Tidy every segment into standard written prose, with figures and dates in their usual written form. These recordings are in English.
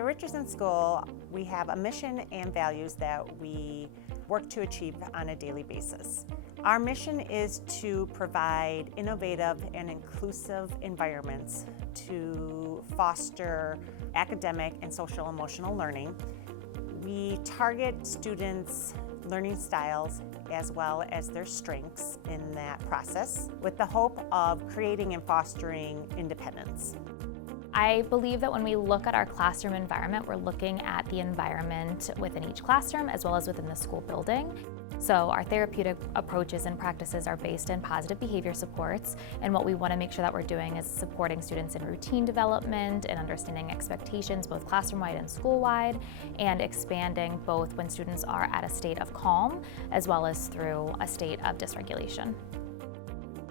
the Richardson School, we have a mission and values that we work to achieve on a daily basis. Our mission is to provide innovative and inclusive environments to foster academic and social emotional learning. We target students' learning styles as well as their strengths in that process with the hope of creating and fostering independence. I believe that when we look at our classroom environment, we're looking at the environment within each classroom as well as within the school building. So our therapeutic approaches and practices are based in positive behavior supports, and what we want to make sure that we're doing is supporting students in routine development and understanding expectations both classroom-wide and school-wide, and expanding both when students are at a state of calm as well as through a state of dysregulation.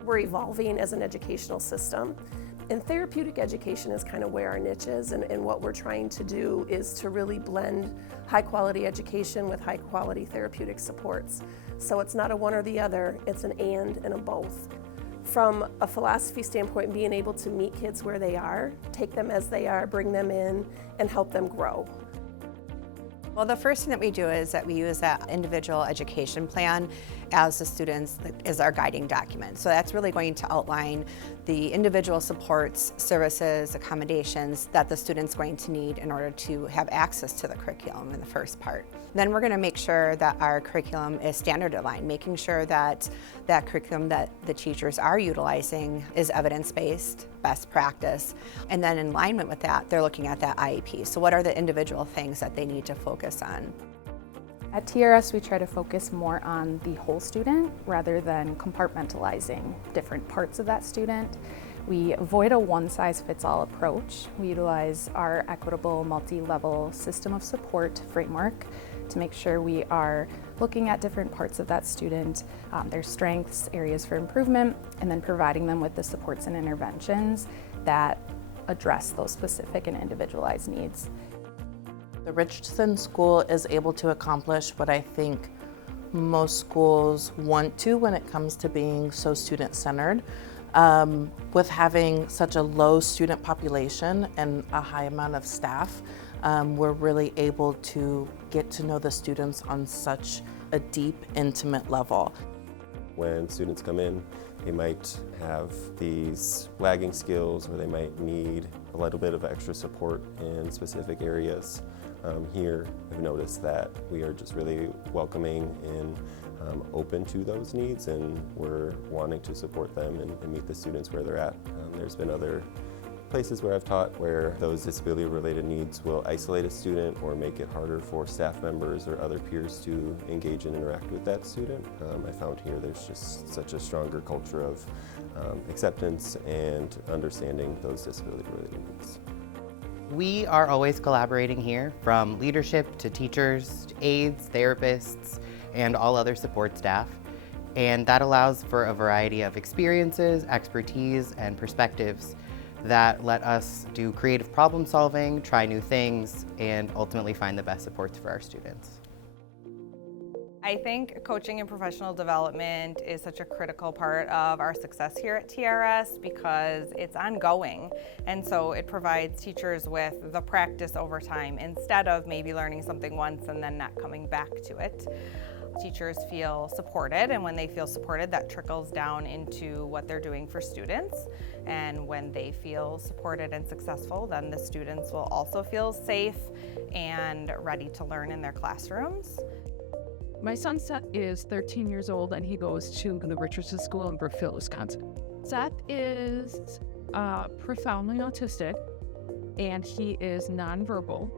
We're evolving as an educational system. And therapeutic education is kind of where our niche is, and what we're trying to do is to really blend high quality education with high quality therapeutic supports. So it's not a one or the other, it's an and a both. From a philosophy standpoint, being able to meet kids where they are, take them as they are, bring them in, and help them grow. Well, the first thing that we do is that we use that individual education plan as the students as our guiding document. So that's really going to outline the individual supports, services, accommodations that the student's going to need in order to have access to the curriculum in the first part. Then we're going to make sure that our curriculum is standard aligned, making sure that that curriculum that the teachers are utilizing is evidence-based, best practice, and then in alignment with that, they're looking at that IEP. So what are the individual things that they need to focus on? At TRS, we try to focus more on the whole student rather than compartmentalizing different parts of that student. We avoid a one-size-fits-all approach. We utilize our equitable multi-level system of support framework to make sure we are looking at different parts of that student, their strengths, areas for improvement, and then providing them with the supports and interventions that address those specific and individualized needs. The Richardson School is able to accomplish what I think most schools want to when it comes to being so student-centered. With having such a low student population and a high amount of staff, we're really able to get to know the students on such a deep, intimate level. When students come in, they might have these lagging skills or they might need a little bit of extra support in specific areas. Here, I've noticed that we are just really welcoming and open to those needs, and we're wanting to support them and meet the students where they're at. There's been other places where I've taught where those disability-related needs will isolate a student or make it harder for staff members or other peers to engage and interact with that student. I found here there's just such a stronger culture of acceptance and understanding those disability-related needs. We are always collaborating here, from leadership to teachers, aides, therapists, and all other support staff. And that allows for a variety of experiences, expertise, and perspectives that let us do creative problem solving, try new things, and ultimately find the best supports for our students. I think coaching and professional development is such a critical part of our success here at TRS because it's ongoing, and so it provides teachers with the practice over time instead of maybe learning something once and then not coming back to it. Teachers feel supported, and when they feel supported, that trickles down into what they're doing for students. And when they feel supported and successful, then the students will also feel safe and ready to learn in their classrooms. My son Seth is 13 years old and he goes to the Richardson School in Brookfield, Wisconsin. Seth is profoundly autistic and he is nonverbal.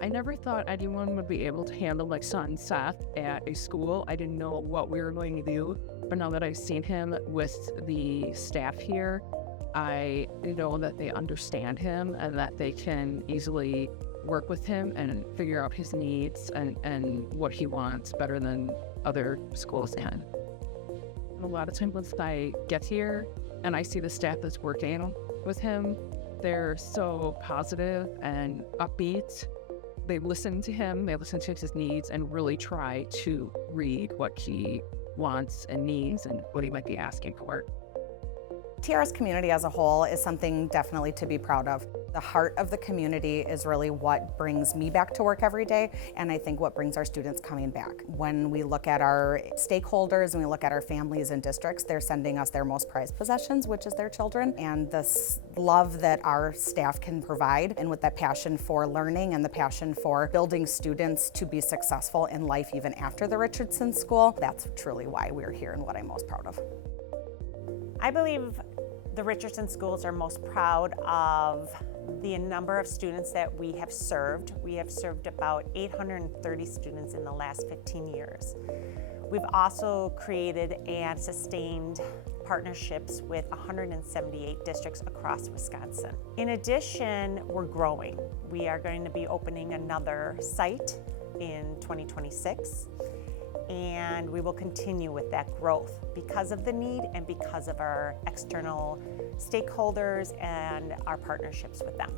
I never thought anyone would be able to handle my son Seth at a school. I didn't know what we were going to do, but now that I've seen him with the staff here, I know that they understand him and that they can easily work with him and figure out his needs and what he wants better than other schools can. And a lot of times once I get here and I see the staff that's working with him, they're so positive and upbeat. They listen to him, they listen to his needs and really try to read what he wants and needs and what he might be asking for. TRS community as a whole is something definitely to be proud of. The heart of the community is really what brings me back to work every day, and I think what brings our students coming back. When we look at our stakeholders and we look at our families and districts, they're sending us their most prized possessions, which is their children, and this love that our staff can provide, and with that passion for learning and the passion for building students to be successful in life even after the Richardson School, that's truly why we're here and what I'm most proud of. I believe the Richardson Schools are most proud of the number of students that we have served. We have served about 830 students in the last 15 years. We've also created and sustained partnerships with 178 districts across Wisconsin. In addition, we're growing. We are going to be opening another site in 2026. And we will continue with that growth because of the need and because of our external stakeholders and our partnerships with them.